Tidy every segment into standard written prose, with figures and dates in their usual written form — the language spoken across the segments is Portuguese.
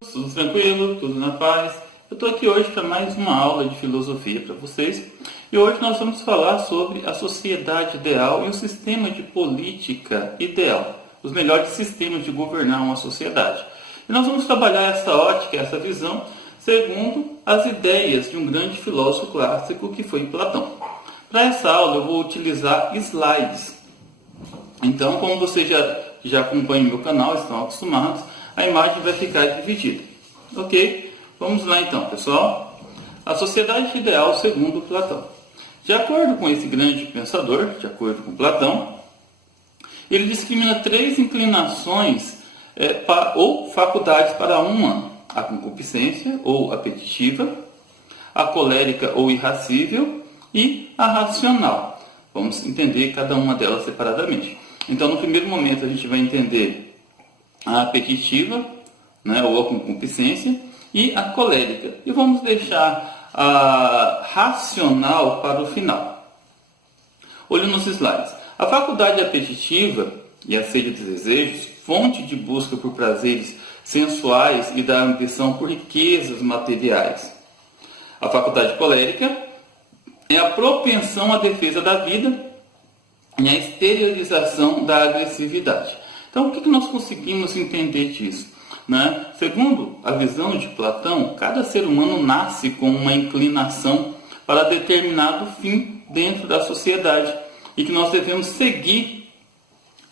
Tudo tranquilo, tudo na paz. Eu estou aqui hoje para mais uma aula de filosofia para vocês. E hoje nós vamos falar sobre a sociedade ideal e o sistema de política ideal. Os melhores sistemas de governar uma sociedade. E nós vamos trabalhar essa ótica, essa visão, segundo as ideias de um grande filósofo clássico que foi Platão. Para essa aula eu vou utilizar slides. Então, como vocês já acompanham meu canal, estão acostumados, a imagem vai ficar dividida. Ok? Vamos lá então, pessoal. A sociedade ideal segundo Platão. De acordo com esse grande pensador, de acordo com Platão, ele discrimina três inclinações ou faculdades para uma: a concupiscência ou apetitiva, a colérica ou irascível e a racional. Vamos entender cada uma delas separadamente. Então, no primeiro momento, a gente vai entender a apetitiva, ou a concupiscência, e a colérica. E vamos deixar a racional para o final. Olhe nos slides. A faculdade apetitiva e a sede dos desejos, fonte de busca por prazeres sensuais e da ambição por riquezas materiais. A faculdade colérica é a propensão à defesa da vida e a exteriorização da agressividade. Então, o que nós conseguimos entender disso? Segundo a visão de Platão, cada ser humano nasce com uma inclinação para determinado fim dentro da sociedade e que nós devemos seguir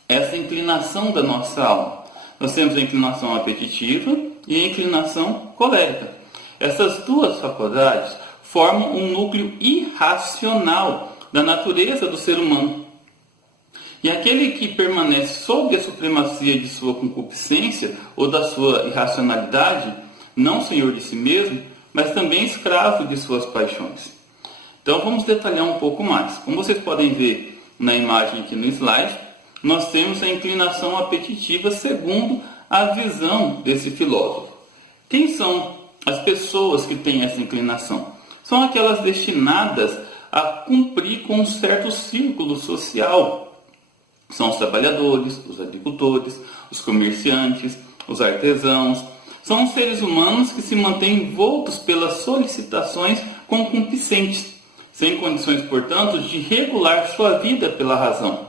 essa inclinação da nossa alma. Nós temos a inclinação apetitiva e a inclinação colérica. Essas duas faculdades formam um núcleo irracional da natureza do ser humano. E aquele que permanece sob a supremacia de sua concupiscência ou da sua irracionalidade, não senhor de si mesmo, mas também escravo de suas paixões. Então vamos detalhar um pouco mais. Como vocês podem ver na imagem aqui no slide, nós temos a inclinação apetitiva segundo a visão desse filósofo. Quem são as pessoas que têm essa inclinação? São aquelas destinadas a cumprir com um certo círculo social. São os trabalhadores, os agricultores, os comerciantes, os artesãos. São os seres humanos que se mantêm envoltos pelas solicitações concupiscentes, sem condições, portanto, de regular sua vida pela razão.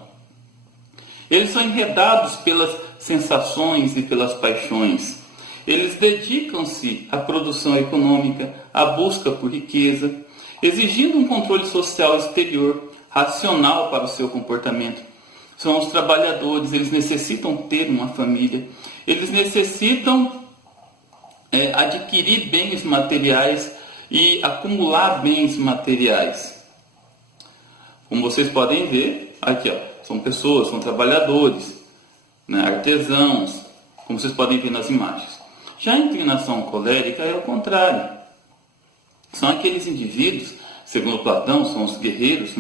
Eles são enredados pelas sensações e pelas paixões. Eles dedicam-se à produção econômica, à busca por riqueza, exigindo um controle social exterior, racional para o seu comportamento. São os trabalhadores, eles necessitam ter uma família, eles necessitam adquirir bens materiais e acumular bens materiais. Como vocês podem ver, aqui são pessoas, são trabalhadores, artesãos, como vocês podem ver nas imagens. Já a inclinação colérica é o contrário. São aqueles indivíduos, segundo Platão, são os guerreiros,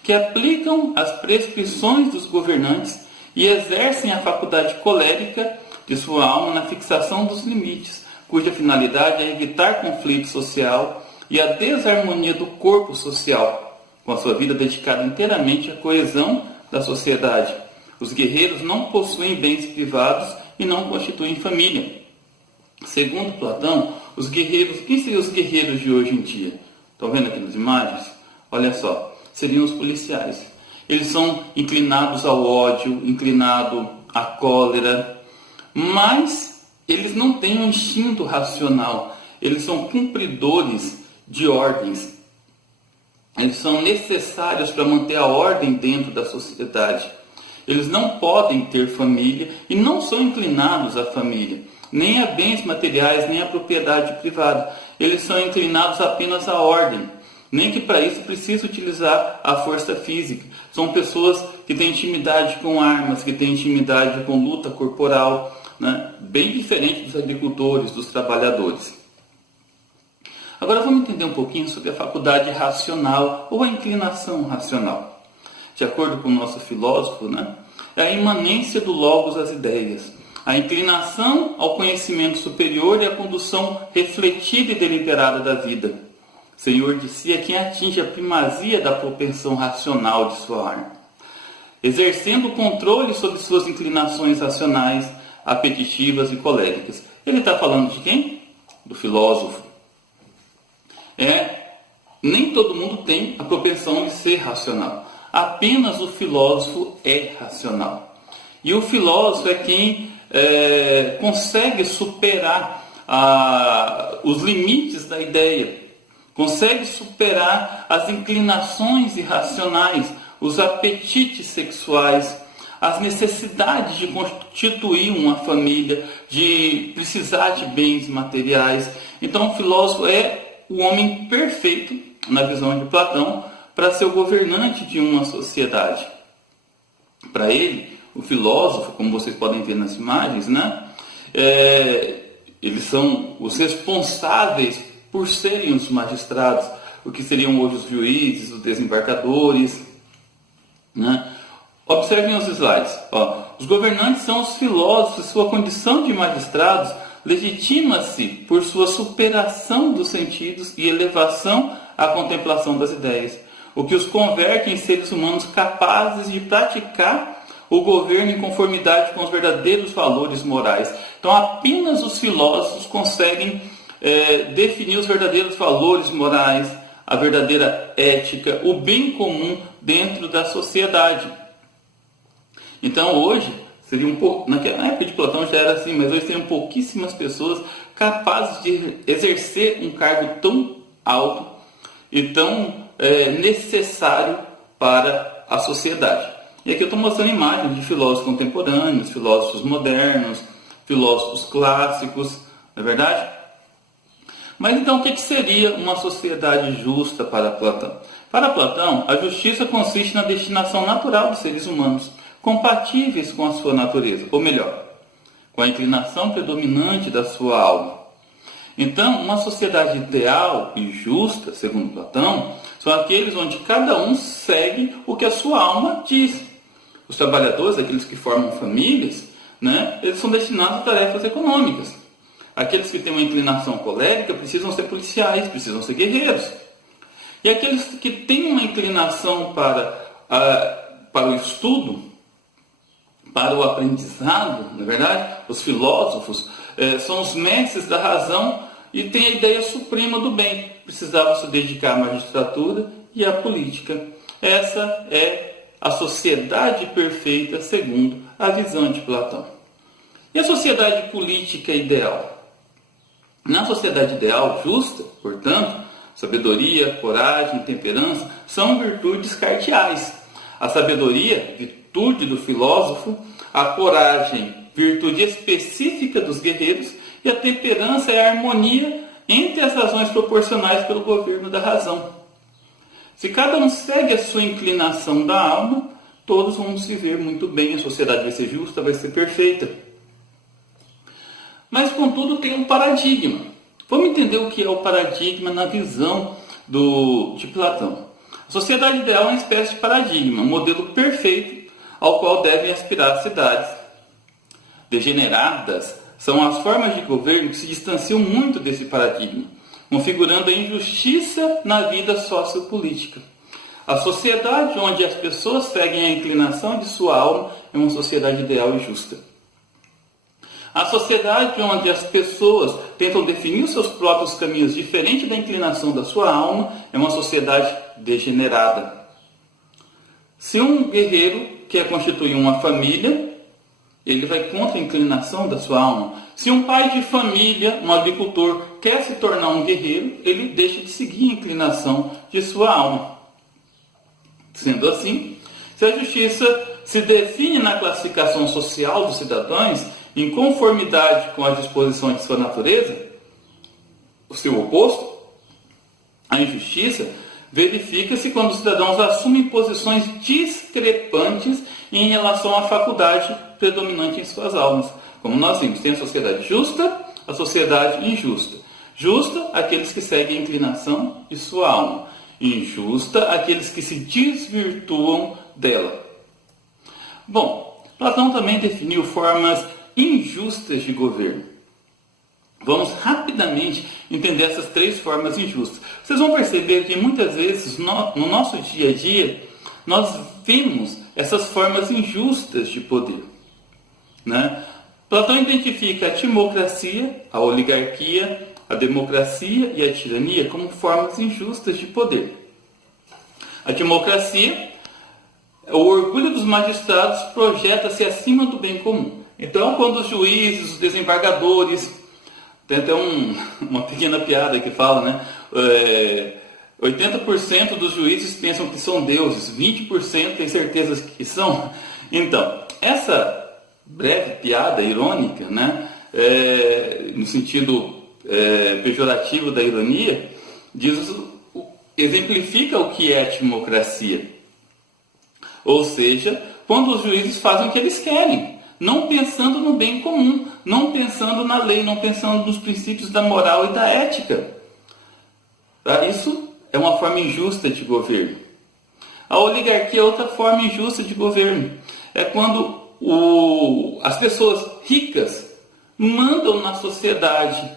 que aplicam as prescrições dos governantes e exercem a faculdade colérica de sua alma na fixação dos limites, cuja finalidade é evitar conflito social e a desarmonia do corpo social, com a sua vida dedicada inteiramente à coesão da sociedade. Os guerreiros não possuem bens privados e não constituem família. Segundo Platão, os guerreiros, quem seriam os guerreiros de hoje em dia? Estão vendo aqui nas imagens? Olha só. Seriam os policiais. Eles são inclinados ao ódio, inclinados à cólera, mas eles não têm um instinto racional. Eles são cumpridores de ordens. Eles são necessários para manter a ordem dentro da sociedade. Eles não podem ter família e não são inclinados à família, nem a bens materiais, nem à propriedade privada. Eles são inclinados apenas à ordem. Nem que para isso precise utilizar a força física. São pessoas que têm intimidade com armas, que têm intimidade com luta corporal, bem diferente dos agricultores, dos trabalhadores. Agora vamos entender um pouquinho sobre a faculdade racional ou a inclinação racional. De acordo com o nosso filósofo, é a imanência do logos às ideias, a inclinação ao conhecimento superior e a condução refletida e deliberada da vida. Senhor de si é quem atinge a primazia da propensão racional de sua alma, exercendo controle sobre suas inclinações racionais, apetitivas e coléricas, Ele está falando de quem? Do filósofo. Nem todo mundo tem a propensão de ser racional. Apenas o filósofo é racional. E o filósofo é quem consegue superar os limites da ideia, consegue superar as inclinações irracionais, os apetites sexuais, as necessidades de constituir uma família, de precisar de bens materiais. Então o filósofo é o homem perfeito, na visão de Platão, para ser o governante de uma sociedade. Para ele, o filósofo, como vocês podem ver nas imagens, eles são os responsáveis por serem os magistrados, o que seriam hoje os juízes, os desembargadores. Observem os slides. Os governantes são os filósofos, sua condição de magistrados legitima-se por sua superação dos sentidos e elevação à contemplação das ideias, o que os converte em seres humanos capazes de praticar o governo em conformidade com os verdadeiros valores morais. Então, apenas os filósofos conseguem definir os verdadeiros valores morais, a verdadeira ética, o bem comum dentro da sociedade. Então, hoje, seria na época de Platão já era assim, mas hoje seriam pouquíssimas pessoas capazes de exercer um cargo tão alto e tão necessário para a sociedade. E aqui eu estou mostrando imagens de filósofos contemporâneos, filósofos modernos, filósofos clássicos, não é verdade? Mas então o que seria uma sociedade justa para Platão? Para Platão, a justiça consiste na destinação natural dos seres humanos, compatíveis com a sua natureza, ou melhor, com a inclinação predominante da sua alma. Então, uma sociedade ideal e justa, segundo Platão, são aqueles onde cada um segue o que a sua alma diz. Os trabalhadores, aqueles que formam famílias, eles são destinados a tarefas econômicas. Aqueles que têm uma inclinação colérica precisam ser policiais, precisam ser guerreiros. E aqueles que têm uma inclinação para o estudo, para o aprendizado, na verdade, os filósofos são os mestres da razão e têm a ideia suprema do bem. Precisavam se dedicar à magistratura e à política. Essa é a sociedade perfeita segundo a visão de Platão. E a sociedade política ideal? Na sociedade ideal justa, portanto, sabedoria, coragem, temperança são virtudes cardeais. A sabedoria, virtude do filósofo, a coragem, virtude específica dos guerreiros, e a temperança é a harmonia entre as razões proporcionais pelo governo da razão. Se cada um segue a sua inclinação da alma, todos vão se ver muito bem, a sociedade vai ser justa, vai ser perfeita. Mas, contudo, tem um paradigma. Vamos entender o que é o paradigma na visão de Platão. A sociedade ideal é uma espécie de paradigma, um modelo perfeito ao qual devem aspirar as cidades. Degeneradas são as formas de governo que se distanciam muito desse paradigma, configurando a injustiça na vida sociopolítica. A sociedade onde as pessoas seguem a inclinação de sua alma é uma sociedade ideal e justa. A sociedade onde as pessoas tentam definir os seus próprios caminhos diferente da inclinação da sua alma é uma sociedade degenerada. Se um guerreiro quer constituir uma família, ele vai contra a inclinação da sua alma. Se um pai de família, um agricultor, quer se tornar um guerreiro, ele deixa de seguir a inclinação de sua alma. Sendo assim, se a justiça se define na classificação social dos cidadãos, em conformidade com as disposições de sua natureza, o seu oposto, a injustiça, verifica-se quando os cidadãos assumem posições discrepantes em relação à faculdade predominante em suas almas. Como nós vimos, tem a sociedade justa, a sociedade injusta. Justa, aqueles que seguem a inclinação de sua alma. Injusta, aqueles que se desvirtuam dela. Bom, Platão também definiu formas injustas de governo. Vamos rapidamente entender essas três formas injustas. Vocês vão perceber que muitas vezes no nosso dia a dia nós vemos essas formas injustas de poder. Platão identifica a timocracia, a oligarquia, a democracia e a tirania como formas injustas de poder. A timocracia, o orgulho dos magistrados projeta-se acima do bem comum. Então, quando os juízes, os desembargadores, tem até uma pequena piada que fala, né? 80% dos juízes pensam que são deuses, 20% têm certeza que são. Então, essa breve piada irônica, né? No sentido pejorativo da ironia, exemplifica o que é a timocracia. Ou seja, quando os juízes fazem o que eles querem, não pensando no bem comum, não pensando na lei, não pensando nos princípios da moral e da ética. Isso é uma forma injusta de governo. A oligarquia é outra forma injusta de governo. É quando as pessoas ricas mandam na sociedade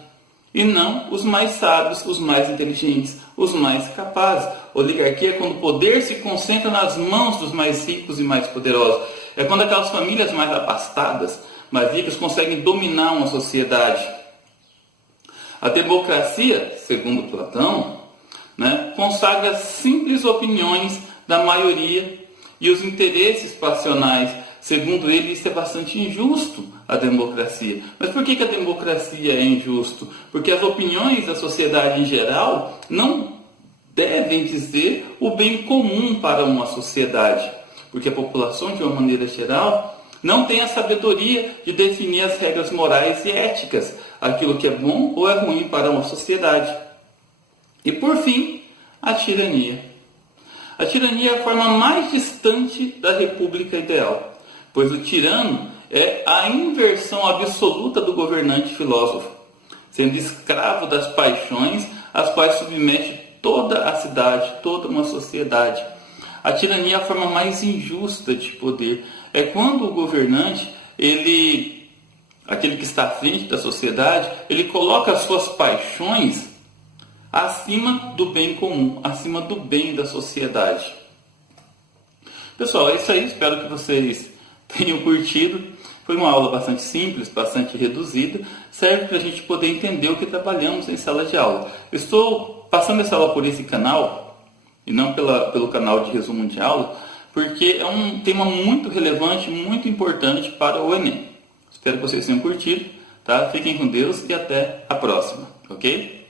e não os mais sábios, os mais inteligentes, os mais capazes. Oligarquia é quando o poder se concentra nas mãos dos mais ricos e mais poderosos. É quando aquelas famílias mais abastadas, mais ricas, conseguem dominar uma sociedade. A democracia, segundo Platão, né, consagra simples opiniões da maioria e os interesses passionais. Segundo ele, isso é bastante injusto, a democracia. Mas por que a democracia é injusto? Porque as opiniões da sociedade em geral não devem dizer o bem comum para uma sociedade. Porque a população, de uma maneira geral, não tem a sabedoria de definir as regras morais e éticas, aquilo que é bom ou é ruim para uma sociedade. E por fim, a tirania. A tirania é a forma mais distante da república ideal, pois o tirano é a inversão absoluta do governante filósofo, sendo escravo das paixões às quais submete toda a cidade, toda uma sociedade. A tirania é a forma mais injusta de poder. É quando o governante, aquele que está à frente da sociedade, ele coloca as suas paixões acima do bem comum, acima do bem da sociedade. Pessoal, é isso aí. Espero que vocês tenham curtido. Foi uma aula bastante simples, bastante reduzida. Serve para a gente poder entender o que trabalhamos em sala de aula. Eu estou passando essa aula por esse canal, e não pelo canal de resumo de aula, porque é um tema muito relevante, muito importante para o Enem. Espero que vocês tenham curtido. Tá? Fiquem com Deus e até a próxima. Ok?